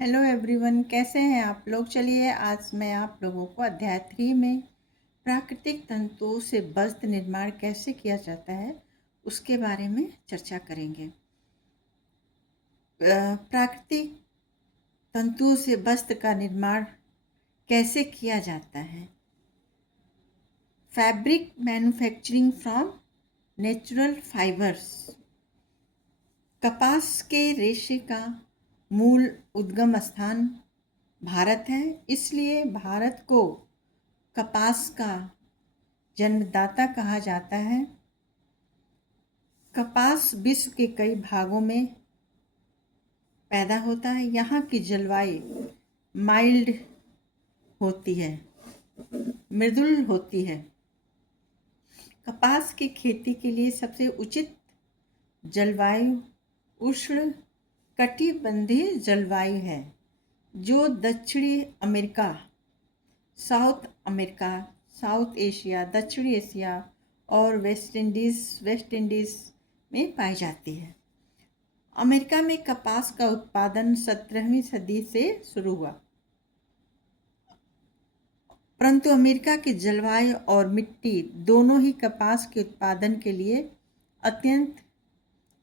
Hello everyone, कैसे हैं आप लोग। चलिए आज मैं आप लोगों को अध्याय 3 में प्राकृतिक तंतुओं से वस्त्र निर्माण कैसे किया जाता है उसके बारे में चर्चा करेंगे। प्राकृतिक तंतुओं से वस्त्र का निर्माण कैसे किया जाता है। Fabric manufacturing from natural fibres. कपास के रेशे का मूल उद्गम स्थान भारत है, इसलिए भारत को कपास का जन्मदाता कहा जाता है। कपास विश्व के कई भागों में पैदा होता है। यहाँ की जलवायु माइल्ड होती है, मृदुल होती है। कपास की खेती के लिए सबसे उचित जलवायु उष्ण कटिबंधीय जलवायु है, जो दक्षिणी अमेरिका, साउथ एशिया, दक्षिणी एशिया और वेस्ट इंडीज़ में पाई जाती है। अमेरिका में कपास का उत्पादन 17वीं सदी से शुरू हुआ, परंतु अमेरिका की जलवायु और मिट्टी दोनों ही कपास के उत्पादन के लिए अत्यंत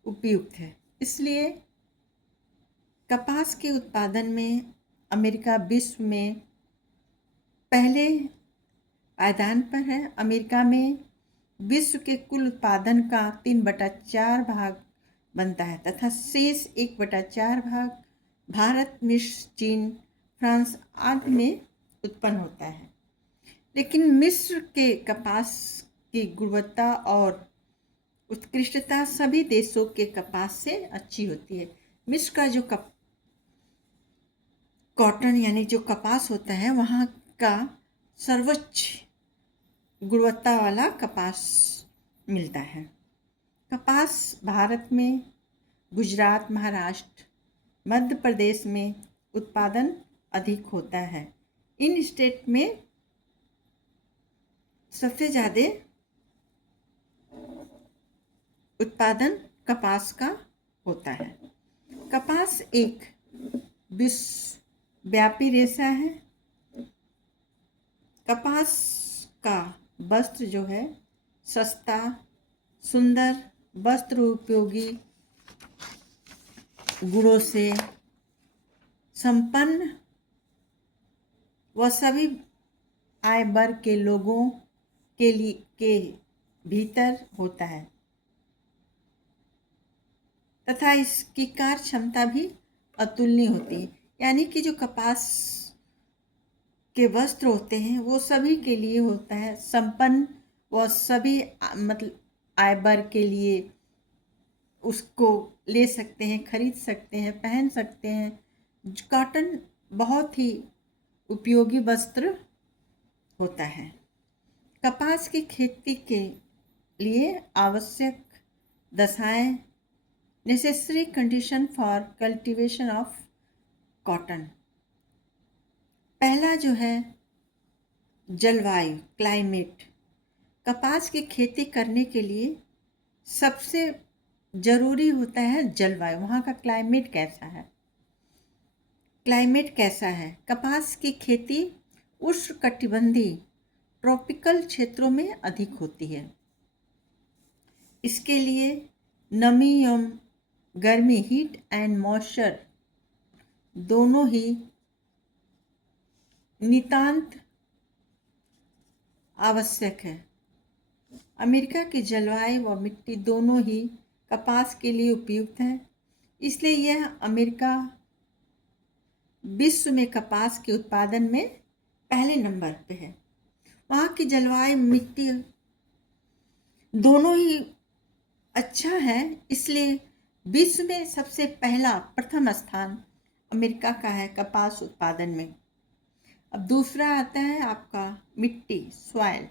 उपयुक्त है। इसलिए कपास के उत्पादन में अमेरिका विश्व में पहले पायदान पर है। अमेरिका में विश्व के कुल उत्पादन का 3/4 भाग बनता है तथा शेष 1/4 भाग भारत, मिस्र, चीन, फ्रांस आदि में उत्पन्न होता है। लेकिन मिस्र के कपास की गुणवत्ता और उत्कृष्टता सभी देशों के कपास से अच्छी होती है। मिस्र का जो कॉटन यानी जो कपास होता है, वहाँ का सर्वोच्च गुणवत्ता वाला कपास मिलता है। कपास भारत में गुजरात, महाराष्ट्र, मध्य प्रदेश में उत्पादन अधिक होता है। इन स्टेट में सबसे ज़्यादा उत्पादन कपास का होता है। कपास एक विश्वव्यापी रेशा है। कपास का वस्त्र जो है सस्ता, सुंदर, वस्त्र उपयोगी गुणों से संपन्न व सभी आय वर्ग के लोगों के भीतर होता है तथा इसकी कार्य क्षमता भी अतुलनीय होती है। यानी कि जो कपास के वस्त्र होते हैं वो सभी के लिए होता है, संपन्न व सभी मतलब आय वर्ग के लिए उसको ले सकते हैं, खरीद सकते हैं, पहन सकते हैं। कॉटन बहुत ही उपयोगी वस्त्र होता है। कपास की खेती के लिए आवश्यक दशाएं, necessary condition for cultivation of cotton. पहला जो है जलवायु, क्लाइमेट। कपास की खेती करने के लिए सबसे ज़रूरी होता है जलवायु, वहाँ का क्लाइमेट कैसा है। कपास की खेती उष्णकटिबंधीय ट्रॉपिकल क्षेत्रों में अधिक होती है। इसके लिए नमी एवं गर्मी, हीट एंड मॉइस्चर दोनों ही नितांत आवश्यक है। अमेरिका की जलवायु व मिट्टी दोनों ही कपास के लिए उपयुक्त है, इसलिए यह अमेरिका विश्व में कपास के उत्पादन में पहले नंबर पे है। वहाँ की जलवायु, मिट्टी दोनों ही अच्छा है, इसलिए विश्व में सबसे प्रथम स्थान अमेरिका का है कपास उत्पादन में। अब दूसरा आता है आपका मिट्टी, सॉइल।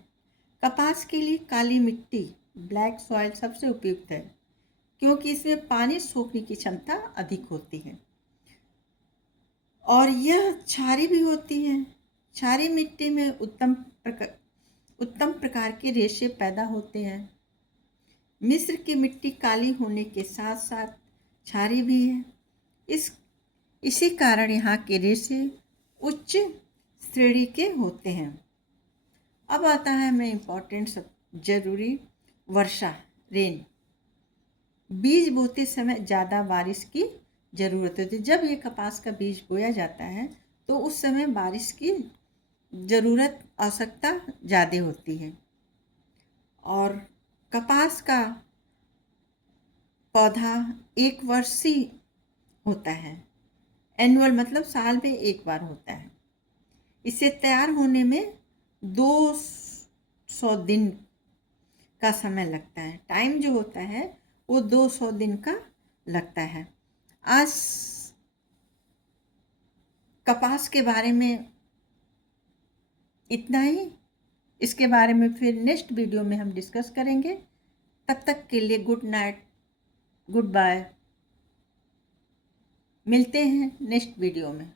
कपास के लिए काली मिट्टी, ब्लैक सॉइल सबसे उपयुक्त है, क्योंकि इसमें पानी सोखने की क्षमता अधिक होती है और यह क्षारी भी होती है। क्षारी मिट्टी में उत्तम प्रकार के रेशे पैदा होते हैं। मिस्र की मिट्टी काली होने के साथ साथ क्षारी भी है। इस इसी कारण यहाँ के रेशे उच्च श्रेणी के होते हैं। अब आता है हमें इम्पोर्टेंट सब जरूरी वर्षा, रेन। बीज बोते समय ज़्यादा बारिश की ज़रूरत होती है। जब ये कपास का बीज बोया जाता है तो उस समय बारिश की ज़रूरत, आवश्यकता ज़्यादा होती है। और कपास का पौधा एक वर्षीय होता है। एनुअल मतलब साल में एक बार होता है। इसे तैयार होने में 200 दिन का समय लगता है। टाइम जो होता है वो 200 दिन का लगता है। आज कपास के बारे में इतना ही। इसके बारे में फिर नेक्स्ट वीडियो में हम डिस्कस करेंगे। तब तक के लिए गुड नाइट, गुड बाय। मिलते हैं नेक्स्ट वीडियो में।